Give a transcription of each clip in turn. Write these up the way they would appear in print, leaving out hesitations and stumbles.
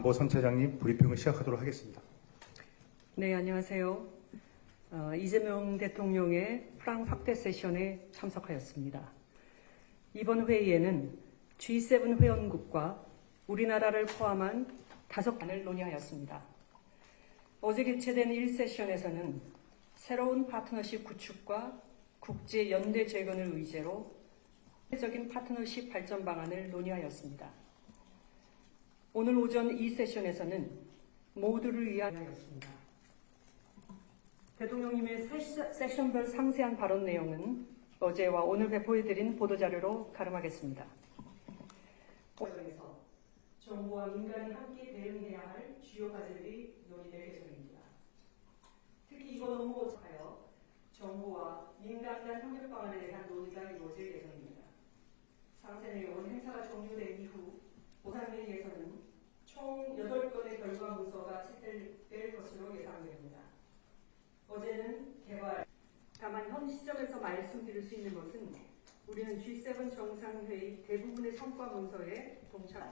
안보선차장님 브리핑을 시작하도록 하겠습니다. 네, 안녕하세요. 이재명 대통령의 프랑 확대 세션에 참석하였습니다. 이번 회의에는 G7 회원국과 우리나라를 포함한 5간을 논의하였습니다. 어제 개최된 1세션에서는 새로운 파트너십 구축과 국제 연대 재건을 의제로 세계적인 파트너십 발전 방안을 논의하였습니다. 오늘 오전 2세션에서는 모두를 위하여였습니다. 대통령님의 세션별 상세한 발언 내용은 어제와 오늘 배포해드린 보도자료로 가름하겠습니다. 과정에서 정부와 민간이 함께 대응해야 할 주요 과제들이 논의될 예정입니다. 특히 이번 업무에 하여 정부와 민간 간 협력 방안에 대한 논의가 이루어질 예정입니다. 상세 내용은 행사가 종료된 이후 보상회의에서는 총 8건의 결과 문서가 채택될 것으로 예상됩니다. 어제는 개발, 다만 현 시점에서 말씀드릴 수 있는 것은 우리는 G7 정상회의 대부분의 성과 문서에 동참,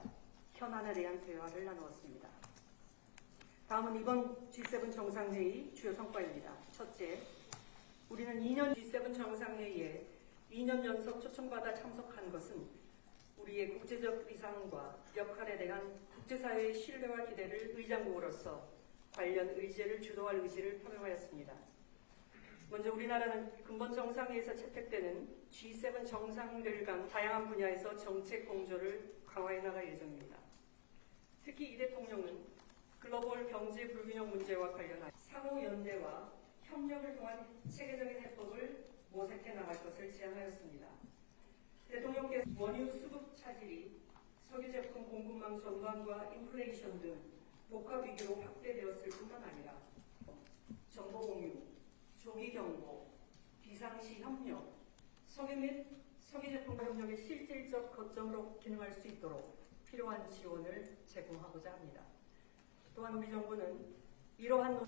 현안에 대한 대화를 나누었습니다. 다음은 이번 G7 정상회의 주요 성과입니다. 첫째, 우리는 2년 G7 정상회의에 2년 연속 초청받아 참석한 것은 우리의 국제적 위상과 역할에 대한 국제사회의 신뢰와 기대를 의장국으로서 관련 의제를 주도할 의지를 표명하였습니다. 먼저 우리나라는 근본 정상회의에서 채택되는 G7 정상들 간 다양한 분야에서 정책 공조를 강화해 나갈 예정입니다. 특히 이 대통령은 글로벌 경제 불균형 문제와 관련한 상호 연대와 협력을 통한 체계적인 해법을 모색해 나갈 것을 제안하였습니다. 대통령께서 원유 수급 차질이 석유 제품 공급망 전환과 인플레이션 등 복합 위기로 확대되었을 뿐만 아니라 정보 공유, 조기 경보, 비상시 협력, 석유 및 석유 제품 협력의 실질적 거점으로 기능할 수 있도록 필요한 지원을 제공하고자 합니다. 또한 우리 정부는 이러한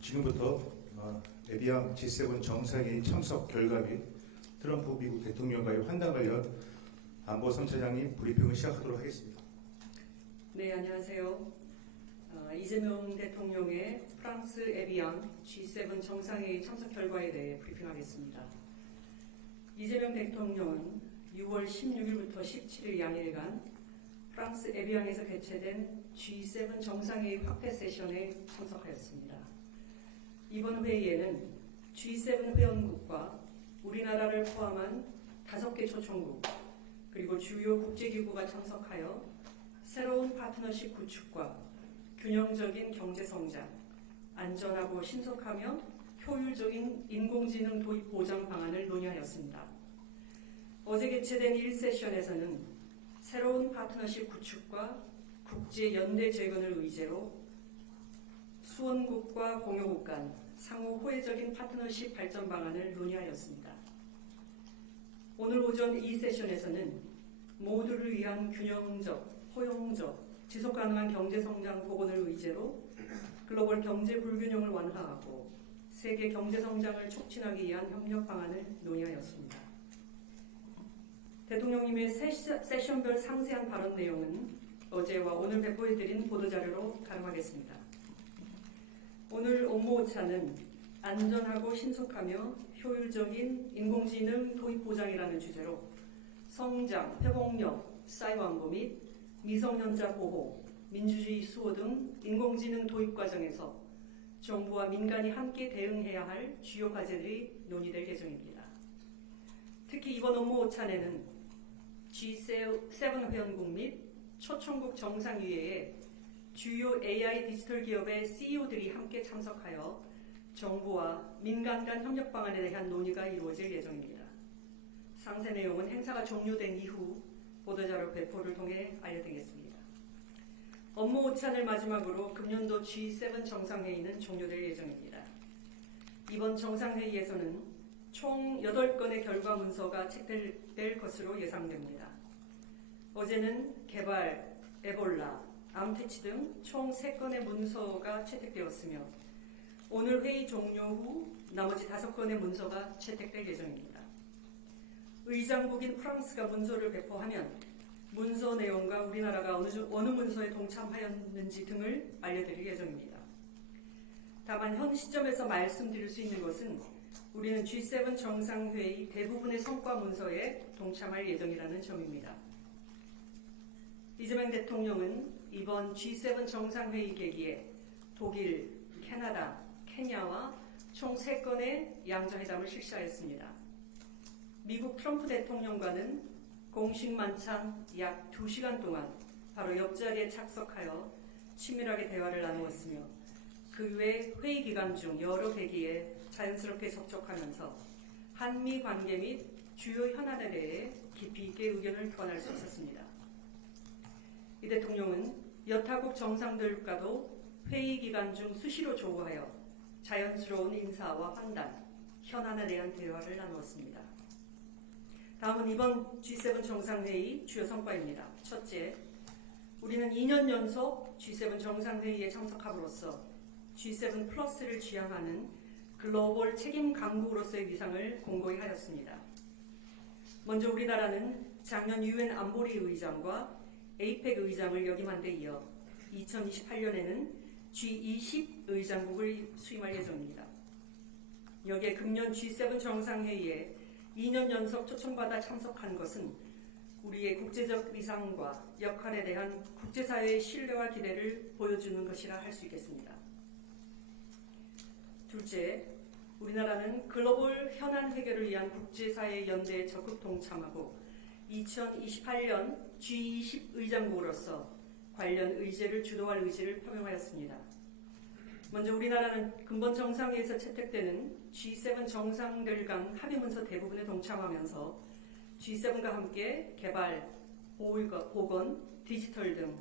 지금부터 에비앙 G7 정상회의 참석 결과 및 트럼프 미국 대통령과의 환담 관련 안보선차장님 브리핑을 시작하도록 하겠습니다. 네, 안녕하세요. 이재명 대통령의 프랑스 에비앙 G7 정상회의 참석 결과에 대해 브리핑하겠습니다. 이재명 대통령은 6월 16일부터 17일 양일간 프랑스 에비앙에서 개최된 G7 정상회의 확대 세션에 참석하였습니다. 이번 회의에는 G7 회원국과 우리나라를 포함한 5개 초청국 그리고 주요 국제기구가 참석하여 새로운 파트너십 구축과 균형적인 경제성장, 안전하고 신속하며 효율적인 인공지능 도입 보장 방안을 논의하였습니다. 어제 개최된 1세션에서는 새로운 파트너십 구축과 국제 연대 재건을 의제로 수원국과 공여국 간 상호 호혜적인 파트너십 발전 방안을 논의하였습니다. 오늘 오전 2세션에서는 모두를 위한 균형적, 포용적, 지속가능한 경제성장 복원을 의제로 글로벌 경제 불균형을 완화하고 세계 경제성장을 촉진하기 위한 협력 방안을 논의하였습니다. 대통령님의 세션별 상세한 발언 내용은 어제와 오늘 배포해드린 보도자료로 가름하겠습니다. 오늘 업무 5차는 안전하고 신속하며 효율적인 인공지능 도입 보장이라는 주제로 성장, 회복력, 사이버 안보 및 미성년자 보호, 민주주의 수호 등 인공지능 도입 과정에서 정부와 민간이 함께 대응해야 할 주요 과제들이 논의될 예정입니다. 특히 이번 업무 5차내는 G7 회원국 및 초청국 정상위회에 주요 AI 디지털 기업의 CEO들이 함께 참석하여 정부와 민간 간 협력 방안에 대한 논의가 이루어질 예정입니다. 상세 내용은 행사가 종료된 이후 보도자료 배포를 통해 알려드리겠습니다. 업무 5차를 마지막으로 금년도 G7 정상회의는 종료될 예정입니다. 이번 정상회의에서는 총 8건의 결과 문서가 채택될 것으로 예상됩니다. 어제는 개발, 에볼라, 암퇴치 등 총 3건의 문서가 채택되었으며 오늘 회의 종료 후 나머지 5건의 문서가 채택될 예정입니다. 의장국인 프랑스가 문서를 배포하면 문서 내용과 우리나라가 어느 문서에 동참하였는지 등을 알려드릴 예정입니다. 다만 현 시점에서 말씀드릴 수 있는 것은 우리는 G7 정상회의 대부분의 성과 문서에 동참할 예정이라는 점입니다. 이재명 대통령은 이번 G7 정상회의 계기에 독일, 캐나다, 케냐와 총 3건의 양자회담을 실시하였습니다. 미국 트럼프 대통령과는 공식 만찬 약 2시간 동안 바로 옆자리에 착석하여 친밀하게 대화를 나누었으며 그 외 회의 기간 중 여러 계기에 자연스럽게 접촉하면서 한미 관계 및 주요 현안에 대해 깊이 있게 의견을 교환할 수 있었습니다. 이 대통령은 여타국 정상들과도 회의 기간 중 수시로 조우하여 자연스러운 인사와 환담, 현안에 대한 대화를 나누었습니다. 다음은 이번 G7 정상회의 주요 성과입니다. 첫째, 우리는 2년 연속 G7 정상회의에 참석함으로써 G7 플러스를 지향하는 글로벌 책임 강국으로서의 위상을 공고히 하였습니다. 먼저 우리나라는 작년 UN 안보리 의장과 APEC 의장을 역임한 데 이어 2028년에는 G20 의장국을 수임할 예정입니다. 여기에 금년 G7 정상회의에 2년 연속 초청받아 참석한 것은 우리의 국제적 위상과 역할에 대한 국제사회의 신뢰와 기대를 보여주는 것이라 할 수 있겠습니다. 둘째, 우리나라는 글로벌 현안 해결을 위한 국제사회 연대에 적극 동참하고 2028년 G20 의장국으로서 관련 의제를 주도할 의지를 표명하였습니다. 먼저 우리나라는 근본 정상회의에서 채택되는 G7 정상들 간 합의문서 대부분에 동참하면서 G7과 함께 개발, 보건, 디지털 등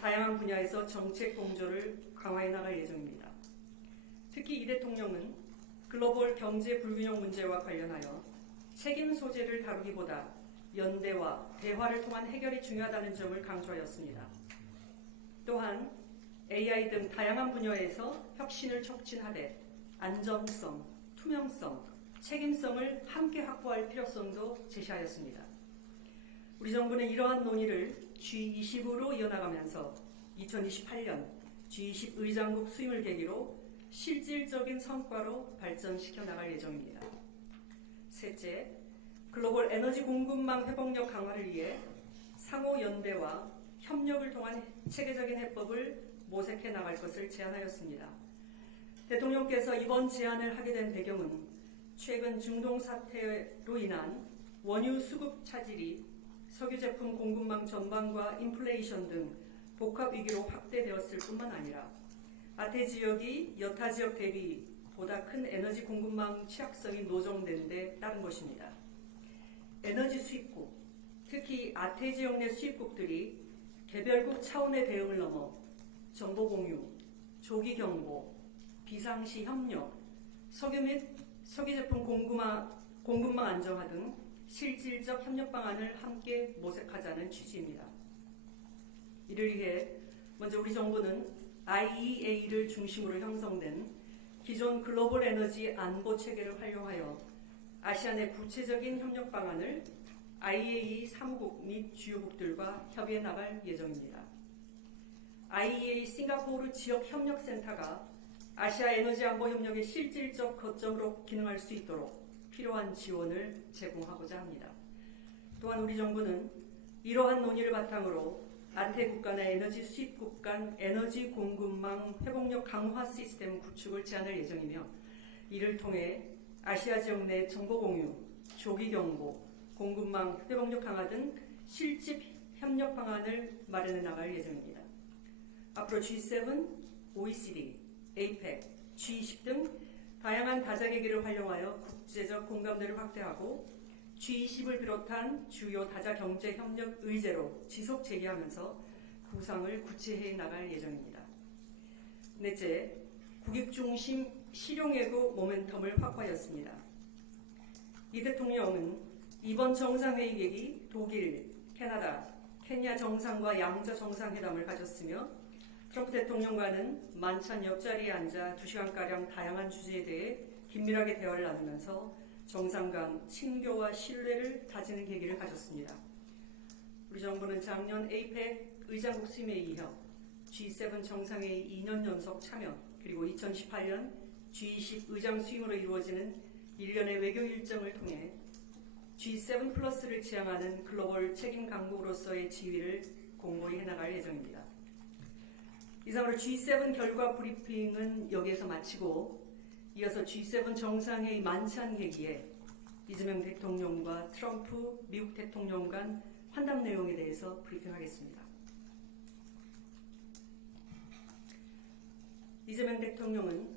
다양한 분야에서 정책 공조를 강화해 나갈 예정입니다. 특히 이 대통령은 글로벌 경제 불균형 문제와 관련하여 책임 소재를 다루기보다 연대와 대화를 통한 해결이 중요하다는 점을 강조하였습니다. 또한 AI 등 다양한 분야에서 혁신을 촉진하되 안정성, 투명성, 책임성을 함께 확보할 필요성도 제시하였습니다. 우리 정부는 이러한 논의를 G20으로 이어나가면서 2028년 G20 의장국 수임을 계기로 실질적인 성과로 발전시켜 나갈 예정입니다. 셋째, 글로벌 에너지 공급망 회복력 강화를 위해 상호 연대와 협력을 통한 체계적인 해법을 모색해 나갈 것을 제안하였습니다. 대통령께서 이번 제안을 하게 된 배경은 최근 중동 사태로 인한 원유 수급 차질이 석유 제품 공급망 전반과 인플레이션 등 복합 위기로 확대되었을 뿐만 아니라 아태 지역이 여타 지역 대비 보다 큰 에너지 공급망 취약성이 노정된 데 따른 것입니다. 에너지 수입국, 특히 아태 지역 내 수입국들이 개별국 차원의 대응을 넘어 정보 공유, 조기 경보, 비상시 협력, 석유 및 석유 제품 공급망 안정화 등 실질적 협력 방안을 함께 모색하자는 취지입니다. 이를 위해 먼저 우리 정부는 IEA를 중심으로 형성된 기존 글로벌 에너지 안보 체계를 활용하여 아시아 내 구체적인 협력 방안을 IEA 사무국 및 주요국들과 협의해 나갈 예정입니다. IEA 싱가포르 지역협력센터가 아시아 에너지 안보 협력의 실질적 거점으로 기능할 수 있도록 필요한 지원을 제공하고자 합니다. 또한 우리 정부는 이러한 논의를 바탕으로 아태 국가 내 에너지 수입국 간 에너지 공급망 회복력 강화 시스템 구축을 제안할 예정이며 이를 통해 아시아 지역 내 정보 공유, 조기 경보, 공급망 회복력 강화 등 실질 협력 방안을 마련해 나갈 예정입니다. 앞으로 G7, OECD, APEC, G20 등 다양한 다자계기를 활용하여 국제적 공감대를 확대하고 G20을 비롯한 주요 다자 경제 협력 의제로 지속 제기하면서 구상을 구체해 나갈 예정입니다. 넷째, 국익 중심 실용외교 모멘텀을 확보하였습니다. 이 대통령은 이번 정상회의 계기 독일, 캐나다, 케냐 정상과 양자 정상회담을 가졌으며 트럼프 대통령과는 만찬 옆자리에 앉아 2시간가량 다양한 주제에 대해 긴밀하게 대화를 나누면서 정상 간 친교와 신뢰를 다지는 계기를 가졌습니다. 우리 정부는 작년 APEC 의장국 수임에 이어 G7 정상회의 2년 연속 참여, 그리고 2018년 G20 의장 수임으로 이루어지는 일련의 외교 일정을 통해 G7 플러스를 지향하는 글로벌 책임 강국으로서의 지위를 공고히 해나갈 예정입니다. 이상으로 G7 결과 브리핑은 여기에서 마치고, 이어서 G7 정상회의 만찬 계기에 이재명 대통령과 트럼프 미국 대통령 간 환담 내용에 대해서 브리핑하겠습니다. 이재명 대통령은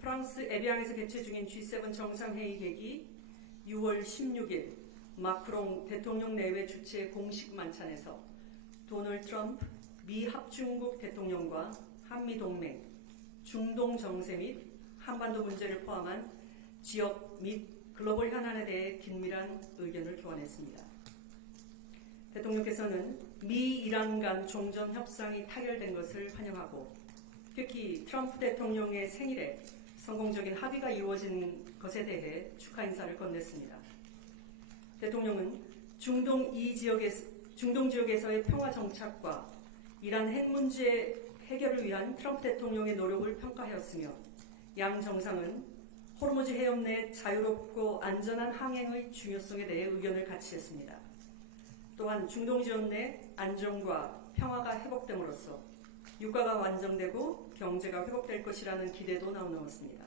프랑스 에비앙에서 개최 중인 G7 정상회의 계기 6월 16일 마크롱 대통령 내외 주최 공식 만찬에서 도널드 트럼프 미 합중국 대통령과 한미동맹, 중동 정세 및 한반도 문제를 포함한 지역 및 글로벌 현안에 대해 긴밀한 의견을 교환했습니다. 대통령께서는 미 이란 간 종전 협상이 타결된 것을 환영하고, 특히 트럼프 대통령의 생일에 성공적인 합의가 이루어진 것에 대해 축하 인사를 건넸습니다. 대통령은 중동 지역에서의 평화 정착과 이란 핵 문제 해결을 위한 트럼프 대통령의 노력을 평가하였으며, 양 정상은 호르무즈 해협 내 자유롭고 안전한 항행의 중요성에 대해 의견을 같이 했습니다. 또한 중동 지역 내 안정과 평화가 회복됨으로써 유가가 안정되고 경제가 회복될 것이라는 기대도 나오었습니다.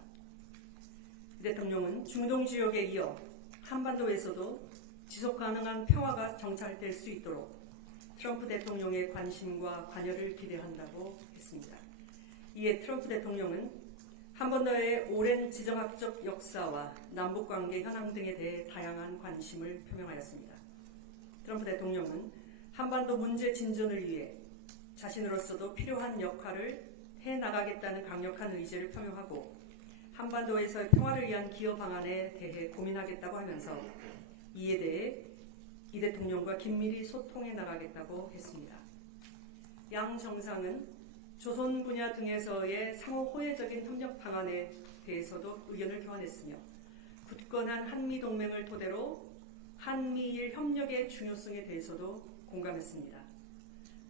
대통령은 중동 지역에 이어 한반도에서도 지속 가능한 평화가 정착될 수 있도록 트럼프 대통령의 관심과 관여를 기대한다고 했습니다. 이에 트럼프 대통령은 한반도의 오랜 지정학적 역사와 남북관계 현황 등에 대해 다양한 관심을 표명하였습니다. 트럼프 대통령은 한반도 문제 진전을 위해 자신으로서도 필요한 역할을 해나가겠다는 강력한 의지를 표명하고, 한반도에서의 평화를 위한 기여 방안에 대해 고민하겠다고 하면서 이에 대해 이 대통령과 긴밀히 소통해 나가겠다고 했습니다. 양 정상은 조선 분야 등에서의 상호 호혜적인 협력 방안에 대해서도 의견을 교환했으며, 굳건한 한미 동맹을 토대로 한미일 협력의 중요성에 대해서도 공감했습니다.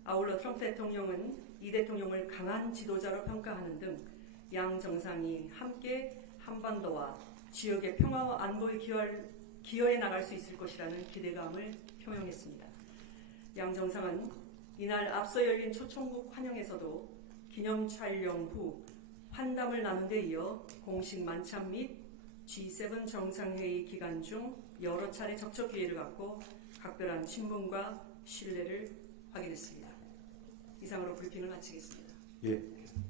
아울러 트럼프 대통령은 이 대통령을 강한 지도자로 평가하는 등 양 정상이 함께 한반도와 지역의 평화와 안보에 기여해 나갈 수 있을 것이라는 기대감을 표명했습니다. 양 정상은 이날 앞서 열린 초청국 환영에서도 기념 촬영 후 환담을 나눈 데 이어 공식 만찬 및 G7 정상회의 기간 중 여러 차례 접촉 기회를 갖고 각별한 친분과 신뢰를 확인했습니다. 이상으로 브리핑을 마치겠습니다. 예,